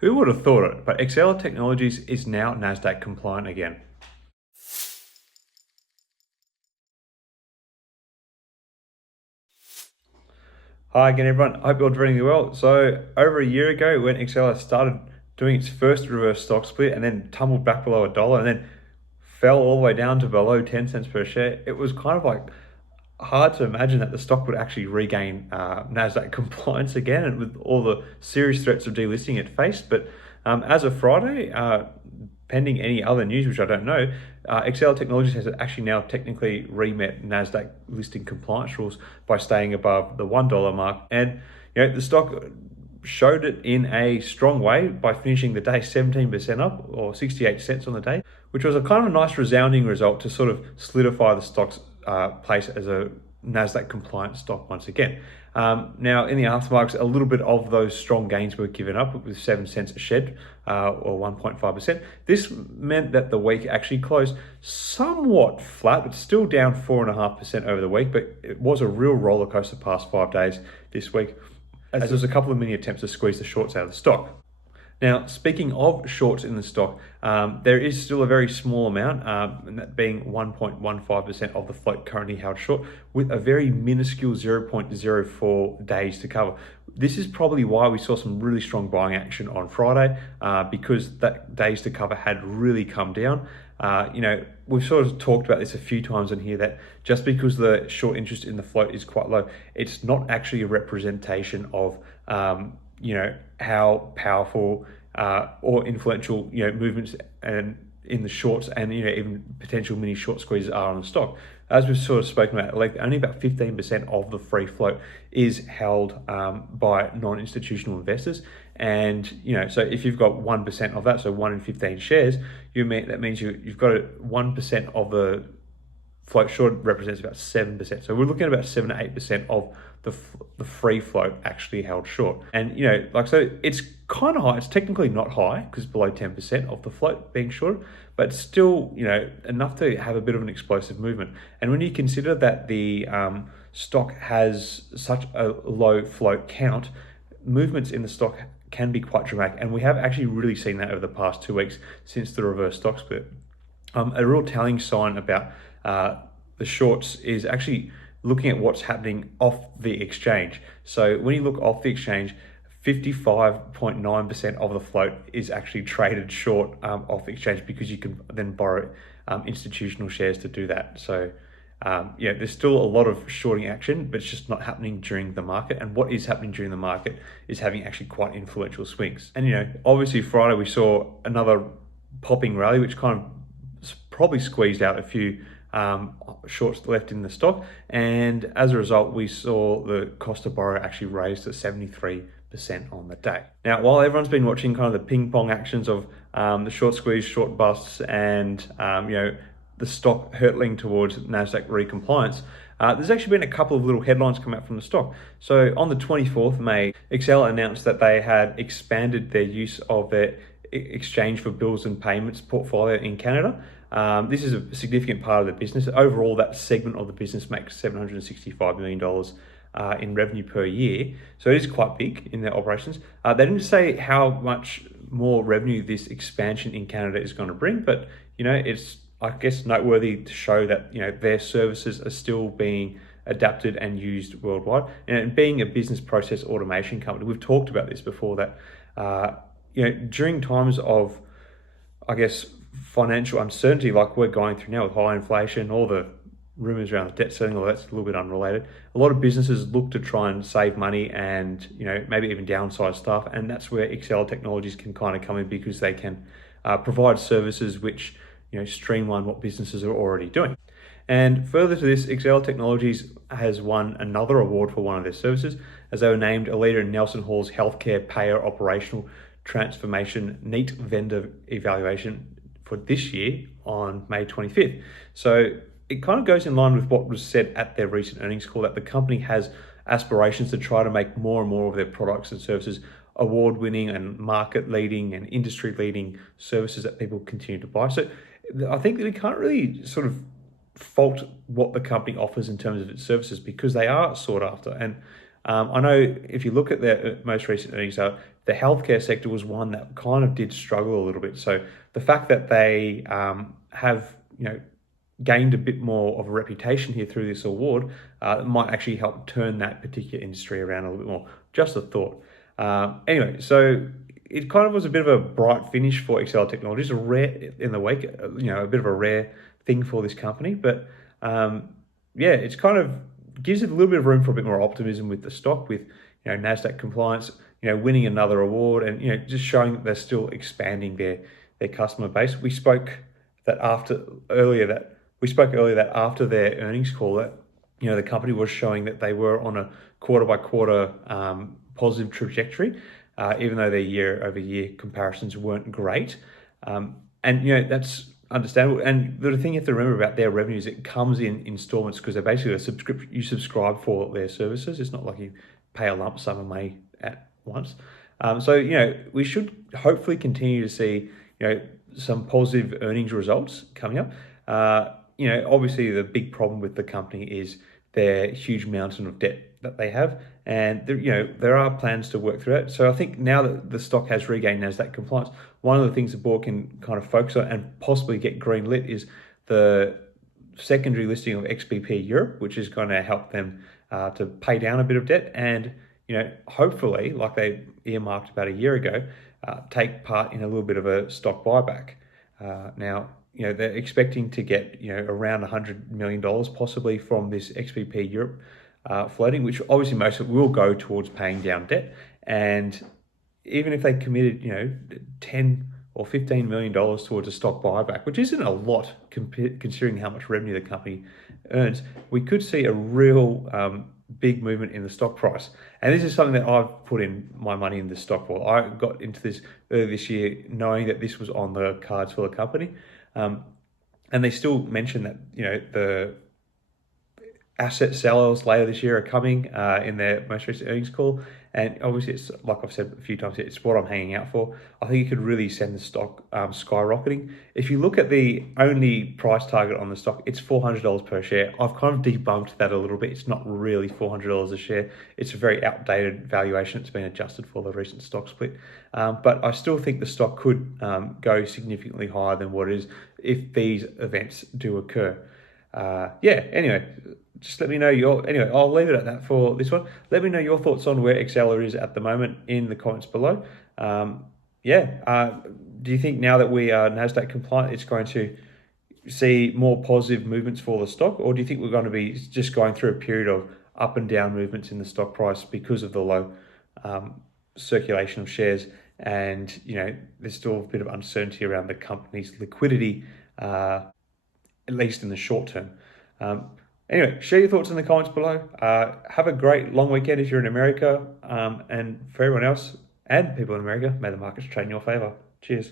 Who would have thought it, but Exela Technologies is now NASDAQ compliant again. Hi again everyone, I hope you're doing really well. So over a year ago when Exela started doing its first reverse stock split and then tumbled back below $1 and then fell all the way down to below 10 cents per share, it was kind of like hard to imagine that the stock would actually regain NASDAQ compliance again, and with all the serious threats of delisting it faced. But as of Friday, pending any other news, which I don't know, Exela Technologies has actually now technically re-met NASDAQ listing compliance rules by staying above the $1 mark. And the stock showed it in a strong way by finishing the day 17% up, or 68 cents on the day, which was a kind of a nice resounding result to sort of solidify the stock's place as a NASDAQ compliant stock once again. Now, in the aftermarket, a little bit of those strong gains were given up with 7 cents a shed, or 1.5%. This meant that the week actually closed somewhat flat, but still down 4.5% over the week. But it was a real roller coaster the past 5 days this week, as there was a couple of mini attempts to squeeze the shorts out of the stock. Now, speaking of shorts in the stock, there is still a very small amount, and that being 1.15% of the float currently held short, with a very minuscule 0.04 days to cover. This is probably why we saw some really strong buying action on Friday, because that days to cover had really come down. We've sort of talked about this a few times in here, that just because the short interest in the float is quite low, it's not actually a representation of how powerful or influential movements and in the shorts and even potential mini short squeezes are on the stock. As we've sort of spoken about, like only about 15% of the free float is held by non-institutional investors, and so if you've got 1% of that, so 1 in 15 shares, that means you've got 1% of the float short represents about 7%. So we're looking at about 7 to 8% of the free float actually held short. And so it's kind of high. It's technically not high because it's below 10% of the float being short, but still enough to have a bit of an explosive movement. And when you consider that the stock has such a low float count, movements in the stock can be quite dramatic, and we have actually really seen that over the past 2 weeks since the reverse stock split. A real telling sign about the shorts is actually looking at what's happening off the exchange. So when you look off the exchange, 55.9% of the float is actually traded short off the exchange, because you can then borrow institutional shares to do that. So there's still a lot of shorting action, but it's just not happening during the market. And what is happening during the market is having actually quite influential swings. And obviously Friday we saw another popping rally, which kind of probably squeezed out a few shorts left in the stock, and as a result we saw the cost to borrow actually raise to 73% on the day. Now, while everyone's been watching kind of the ping pong actions of the short squeeze, short busts, and the stock hurtling towards NASDAQ re-compliance, there's actually been a couple of little headlines come out from the stock. So on the 24th of May, Exela announced that they had expanded their use of their exchange for bills and payments portfolio in Canada. This is a significant part of the business. Overall, that segment of the business makes $765 million in revenue per year. So it is quite big in their operations. They didn't say how much more revenue this expansion in Canada is going to bring, but it's, I guess, noteworthy to show that their services are still being adapted and used worldwide. And being a business process automation company, we've talked about this before, that during times of, I guess, financial uncertainty like we're going through now with high inflation, all the rumors around the debt ceiling, all that's a little bit unrelated. A lot of businesses look to try and save money and maybe even downsize stuff, and that's where Exela Technologies can kind of come in, because they can provide services which streamline what businesses are already doing. And further to this, Exela Technologies has won another award for one of their services, as they were named a leader in Nelson Hall's Healthcare Payer Operational Transformation NEAT Vendor Evaluation for this year on May 25th. So it kind of goes in line with what was said at their recent earnings call, that the company has aspirations to try to make more and more of their products and services award-winning and market-leading and industry-leading services that people continue to buy. So I think that we can't really sort of fault what the company offers in terms of its services, because they are sought after. And I know if you look at their most recent earnings, the healthcare sector was one that kind of did struggle a little bit. So the fact that they have, gained a bit more of a reputation here through this award might actually help turn that particular industry around a little bit more. Just a thought. Anyway, so it kind of was a bit of a bright finish for Exela Technologies, a rare in the week, a bit of a rare thing for this company. But it's kind of gives it a little bit of room for a bit more optimism with the stock, with NASDAQ compliance, winning another award, and just showing that they're still expanding their customer base. We spoke earlier that after their earnings call that the company was showing that they were on a quarter by quarter positive trajectory, even though their year-over-year comparisons weren't great. That's understandable. And the thing you have to remember about their revenues, it comes in installments because they're basically a subscription. You subscribe for their services. It's not like you pay a lump sum of money at once. We should hopefully continue to see some positive earnings results coming up. Obviously the big problem with the company is their huge mountain of debt that they have, and there are plans to work through it. So I think now that the stock has regained NASDAQ compliance, one of the things the board can kind of focus on and possibly get green lit is the secondary listing of XBP Europe, which is going to help them to pay down a bit of debt and hopefully, like they earmarked about a year ago, take part in a little bit of a stock buyback. Now, they're expecting to get around $100 million possibly from this XBP Europe floating, which obviously most of it will go towards paying down debt. And even if they committed, $10 or $15 million towards a stock buyback, which isn't a lot considering how much revenue the company earns, we could see a real big movement in the stock price. And this is something that I've put in my money in this stock for. I got into this earlier this year knowing that this was on the cards for the company. And they still mention that, the asset sales later this year are coming in their most recent earnings call. And obviously, it's like I've said a few times, it's what I'm hanging out for. I think it could really send the stock skyrocketing. If you look at the only price target on the stock, it's $400 per share. I've kind of debunked that a little bit. It's not really $400 a share. It's a very outdated valuation. It's been adjusted for the recent stock split. But I still think the stock could go significantly higher than what it is if these events do occur. Anyway, just let me know I'll leave it at that for this one. Let me know your thoughts on where Exela is at the moment in the comments below. Do you think now that we are NASDAQ compliant, it's going to see more positive movements for the stock? Or do you think we're going to be just going through a period of up and down movements in the stock price because of the low circulation of shares? And, there's still a bit of uncertainty around the company's liquidity, at least in the short term. Anyway, share your thoughts in the comments below. Have a great long weekend if you're in America. And for everyone else and people in America, may the markets trade in your favor. Cheers.